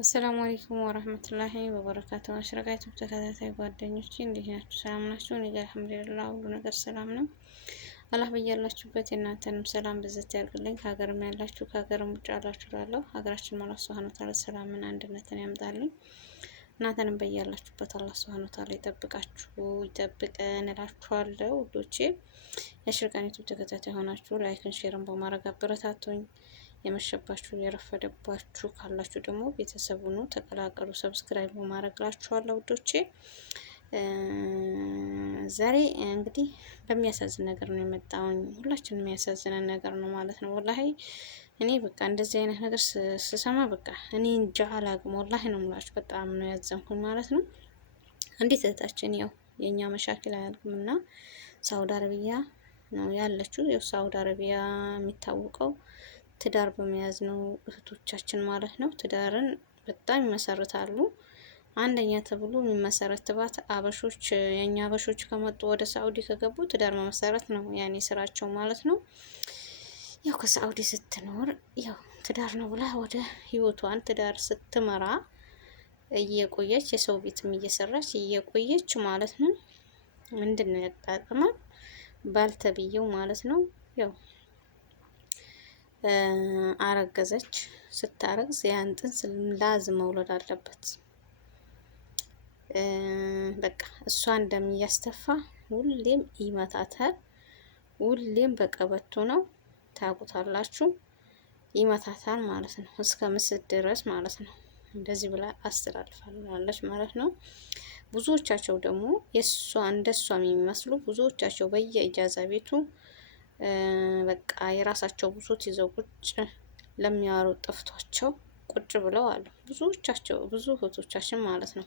አሰላሙ አለይኩም ወራህመቱላሂ ወበረካቱ። አሽረጋይቱ ተከታታይ ጓደኞቼ እንዴት ናችሁ? ሰላም ናችሁ? እኔ ጋር አልሐምዱሊላህ ሁሉ ነገር ሰላም ነው። አላህ በያላችሁበት የእናንተንም ሰላም ብዝት ያርግልኝ። ከሀገርም ያላችሁ ከሀገርም ውጭ ያላችሁ ላለው ሀገራችን አላህ ሱብሃነሁ ወተዓላ ሰላምን አንድነትን ያምጣልኝ። እናንተንም በያላችሁበት አላህ ሱብሃነሁ ወተዓላ ይጠብቃችሁ ይጠብቀን እላችኋለሁ ውዶቼ። የአሽርቃን ዩቲዩብ ተከታታይ ሆናችሁ ላይክን ሼርን በማድረግ አበረታቱኝ። የመሸባችሁ የረፈደባችሁ ካላችሁ ደግሞ ቤተሰቡን ተቀላቀሉ፣ ሰብስክራይብ በማድረግ ላችኋለሁ ውዶቼ። ዛሬ እንግዲህ በሚያሳዝን ነገር ነው የመጣውኝ። ሁላችንም የሚያሳዝነን ነገር ነው ማለት ነው። ወላሂ እኔ በቃ እንደዚህ አይነት ነገር ስሰማ በቃ እኔ እንጃ አላቅም። ወላሂ ነው የምላችሁ፣ በጣም ነው ያዘንኩኝ ማለት ነው። አንዲት እህታችን ያው የእኛ መሻክል አያልቅም እና ሳውዲ አረቢያ ነው ያለችው። ያው ሳውዲ አረቢያ የሚታወቀው ትዳር በመያዝ ነው እህቶቻችን ማለት ነው። ትዳርን በጣም ይመሰርታሉ። አንደኛ ተብሎ የሚመሰረትባት አበሾች፣ የኛ አበሾች ከመጡ ወደ ሳኡዲ ከገቡ ትዳር መመሰረት ነው ያኔ ስራቸው ማለት ነው። ያው ከሳኡዲ ስትኖር ያው ትዳር ነው ብላ ወደ ህይወቷን ትዳር ስትመራ እየቆየች የሰው ቤትም እየሰራች እየቆየች ማለት ነው። ምንድን ነው ያጣጥማል ባልተብየው ማለት ነው። ያው አረገዘች። ስታረግዝ ያን ጥንስ ላዝም መውለድ አለበት። በቃ እሷ እንደሚያስተፋ ሁሌም ይመታታል። ሁሌም በቀበቶ ነው ታውቁታላችሁ፣ ይመታታል ማለት ነው። እስከ ምስል ድረስ ማለት ነው። እንደዚህ ብላ አስተላልፋለች ማለት ነው። ብዙዎቻቸው ደግሞ የሷ እንደሷ የሚመስሉ ብዙዎቻቸው በየኢጃዛ ቤቱ በቃ የራሳቸው ብሶት ይዘው ቁጭ ለሚያወሩ ጠፍቷቸው ቁጭ ብለው አሉ። ብዙዎቻቸው ብዙ እህቶቻችን ማለት ነው።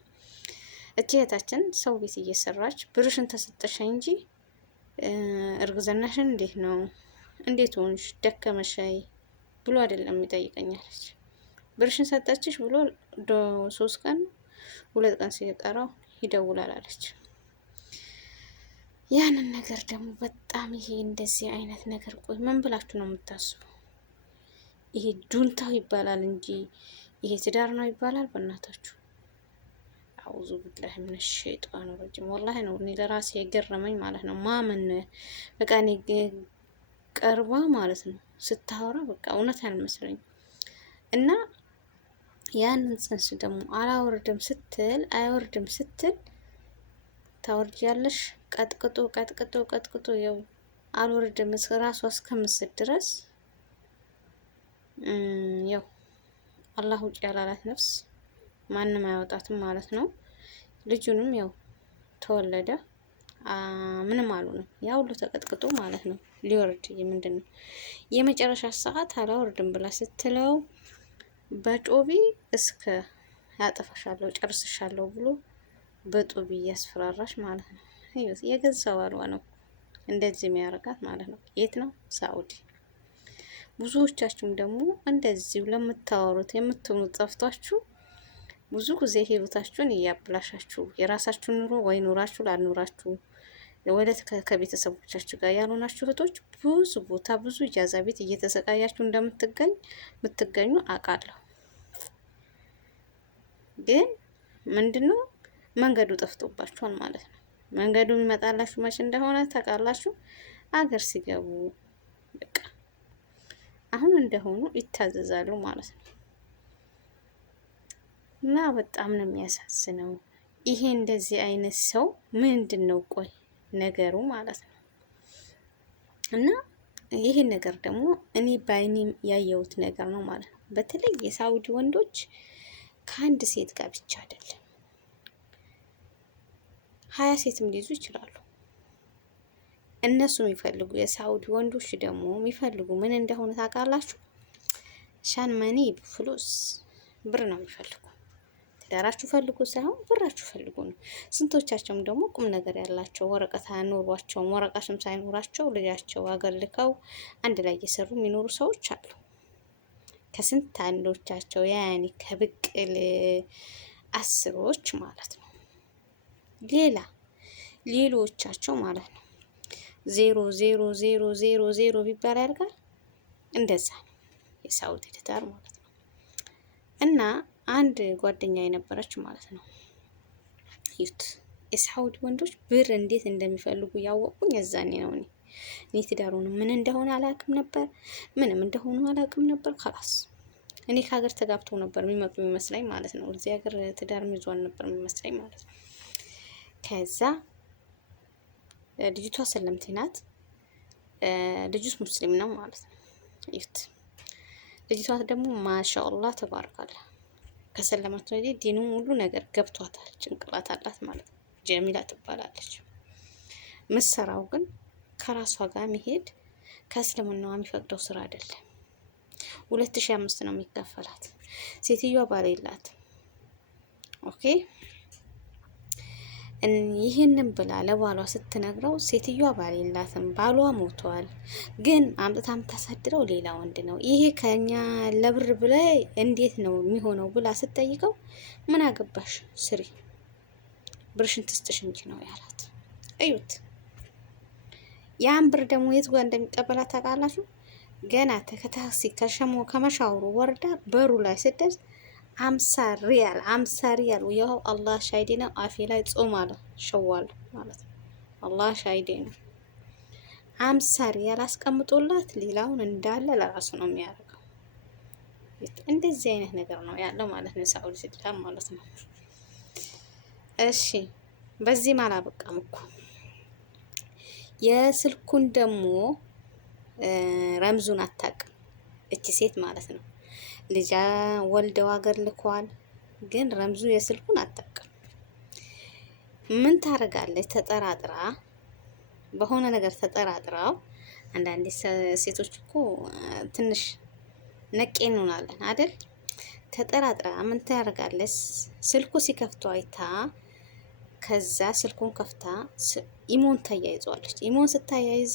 እህታችን ሰው ቤት እየሰራች ብርሽን ተሰጠሽ እንጂ እርግዝናሽን እንዴት ነው እንዴት ሆንሽ ደከመሻይ ብሎ አይደለም ይጠይቀኛለች። ብርሽን ሰጠችሽ ብሎ 3 ቀን 2 ቀን ሲቀረው ይደውላል አለች። ያንን ነገር ደግሞ በጣም ይሄ እንደዚህ አይነት ነገር ቆይ ምን ብላችሁ ነው የምታስቡ? ይሄ ዱንታው ይባላል እንጂ ይሄ ትዳር ነው ይባላል? በእናታችሁ አውዙ ቢላሂ ሚነ ሸይጣን ረጂም። ወላሂ ነው እኔ ለራሴ የገረመኝ ማለት ነው። ማመን በቃ እኔ ቀርባ ማለት ነው ስታወራ በቃ እውነት አልመስለኝ እና ያንን ጽንስ ደግሞ አላወርድም ስትል አይወርድም ስትል ታወርጃለሽ። ቀጥቅጦ ቀጥቅጦ ቀጥቅጦ ያው አልወርድም ራሷ እስከምስል ድረስ ያው አላህ ውጭ ያላላት ነፍስ ማንም አያወጣትም ማለት ነው። ልጁንም ያው ተወለደ። ምንም አልሆነም። ያ ሁሉ ተቀጥቅጦ ማለት ነው ሊወርድ ምንድን ነው የመጨረሻ ሰዓት አላወርድም ብላ ስትለው በጮቢ እስከ ያጠፋሻለሁ ጨርስሻለሁ ብሎ በጦቢ እያስፈራራሽ ማለት ነው። የገዛ ባሏ ነው እንደዚህ የሚያረጋት ማለት ነው። የት ነው? ሳኡዲ። ብዙዎቻችሁም ደግሞ እንደዚሁ ለምታወሩት የምትሆኑት ጠፍቷችሁ ብዙ ጊዜ ህይወታችሁን እያብላሻችሁ የራሳችሁን ኑሮ ወይ ኑራችሁ ላልኑራችሁ ወደ ከቤተሰቦቻችሁ ጋር ያልሆናችሁ እህቶች ብዙ ቦታ ብዙ ኢጃዛ ቤት እየተሰቃያችሁ እንደምትገኙ አውቃለሁ። ግን ምንድነው መንገዱ ጠፍቶባችኋል ማለት ነው። መንገዱ የሚመጣላችሁ መቼ እንደሆነ ታውቃላችሁ። አገር ሲገቡ በቃ አሁን እንደሆኑ ይታዘዛሉ ማለት ነው። እና በጣም ነው የሚያሳዝነው። ይሄ እንደዚህ አይነት ሰው ምንድን ነው ቆይ ነገሩ ማለት ነው። እና ይሄ ነገር ደግሞ እኔ በአይኔም ያየሁት ነገር ነው ማለት ነው። በተለይ የሳውዲ ወንዶች ከአንድ ሴት ጋር ብቻ አይደለም 20 ሴትም ሊይዙ ይችላሉ። እነሱ የሚፈልጉ የሳውዲ ወንዶች ደግሞ የሚፈልጉ ምን እንደሆነ ታውቃላችሁ? ሻን መኒ ፍሉስ ብር ነው የሚፈልጉ። ትዳራችሁ ፈልጉ ሳይሆን ብራችሁ ፈልጉ ነው። ስንቶቻቸውም ደግሞ ቁም ነገር ያላቸው ወረቀት አያኖሯቸውም። ወረቀትም ሳይኖራቸው ልጃቸው አገር ልከው አንድ ላይ እየሰሩ የሚኖሩ ሰዎች አሉ። ከስንት አንዶቻቸው ያኔ ከብቅል አስሮች ማለት ነው። ሌሎቻቸው ማለት ነው 0 ቢባል ያድርጋል። እንደዛ ነው የሳውዲ ትዳር ማለት ነው። እና አንድ ጓደኛ የነበረች ማለት ነው ዩት የሳውዲ ወንዶች ብር እንዴት እንደሚፈልጉ ያወቁኝ የዛኔ ነው። እኔ ትዳሩን ምን እንደሆነ አላውቅም ነበር፣ ምንም እንደሆኑ አላውቅም ነበር። ካላስ እኔ ከሀገር ተጋብተው ነበር የሚመጡ የሚመስለኝ ማለት ነው። እዚህ ሀገር ትዳር ይዟል ነበር የሚመስለኝ ማለት ነው። ከዛ ልጅቷ ሰለምቴ ናት፣ ልጁስ ሙስሊም ነው ማለት ነው። ይት ልጅቷ ደግሞ ማሻአላህ ተባረካላ ከሰለማት ወዲህ ዲኑ ሁሉ ነገር ገብቷታል፣ ጭንቅላት አላት ማለት ነው። ጀሚላ ትባላለች። ምሰራው ግን ከራሷ ጋር መሄድ ከእስልምናዋ የሚፈቅደው ስራ አይደለም። 2005 ነው የሚከፈላት። ሴትዮዋ ባል የላት። ኦኬ ይህንን ብላ ለባሏ ስትነግረው ሴትዮዋ ባል የላትም፣ ባሏ ሞቷል፣ ግን አምጥታ የምታሳድረው ሌላ ወንድ ነው። ይሄ ከኛ ለብር ብለ እንዴት ነው የሚሆነው ብላ ስትጠይቀው ምን አገባሽ ስሪ ብርሽን ትስጥሽ እንጂ ነው ያላት። እዩት። ያን ብር ደግሞ የት ጋር እንደሚቀበላት ታውቃላችሁ? ገና ከታክሲ ከመሻወሩ ወርዳ በሩ ላይ ስትደርስ 50 ሪያል ያው አላህ ሻሂዴ ነው። አፌ ላይ ጾም አለ ሸዋል ማለት ነው። አላህ ሻሂዴ ነው። 50 ሪያል አስቀምጦላት ሌላውን እንዳለ ለራሱ ነው የሚያደርገው። እንደዚህ አይነት ነገር ነው ያለው ማለት ነው ሳውዲ ሲዳር ማለት ነው። እሺ በዚህ አላበቃም እኮ የስልኩን ደግሞ ረምዙን አታውቅም እቺ ሴት ማለት ነው። ልጃ ወልደው ሀገር ልኳል፣ ግን ረምዙ የስልኩን አታውቅም። ምን ታደርጋለች? ተጠራጥራ በሆነ ነገር ተጠራጥራው። አንዳንዴ ሴቶች እኮ ትንሽ ነቄ እንሆናለን አይደል? ተጠራጥራ ምን ታደርጋለች? ስልኩ ሲከፍቱ አይታ ከዛ ስልኩን ከፍታ ኢሞን ታያይዘዋለች። ኢሞን ስታያይዘው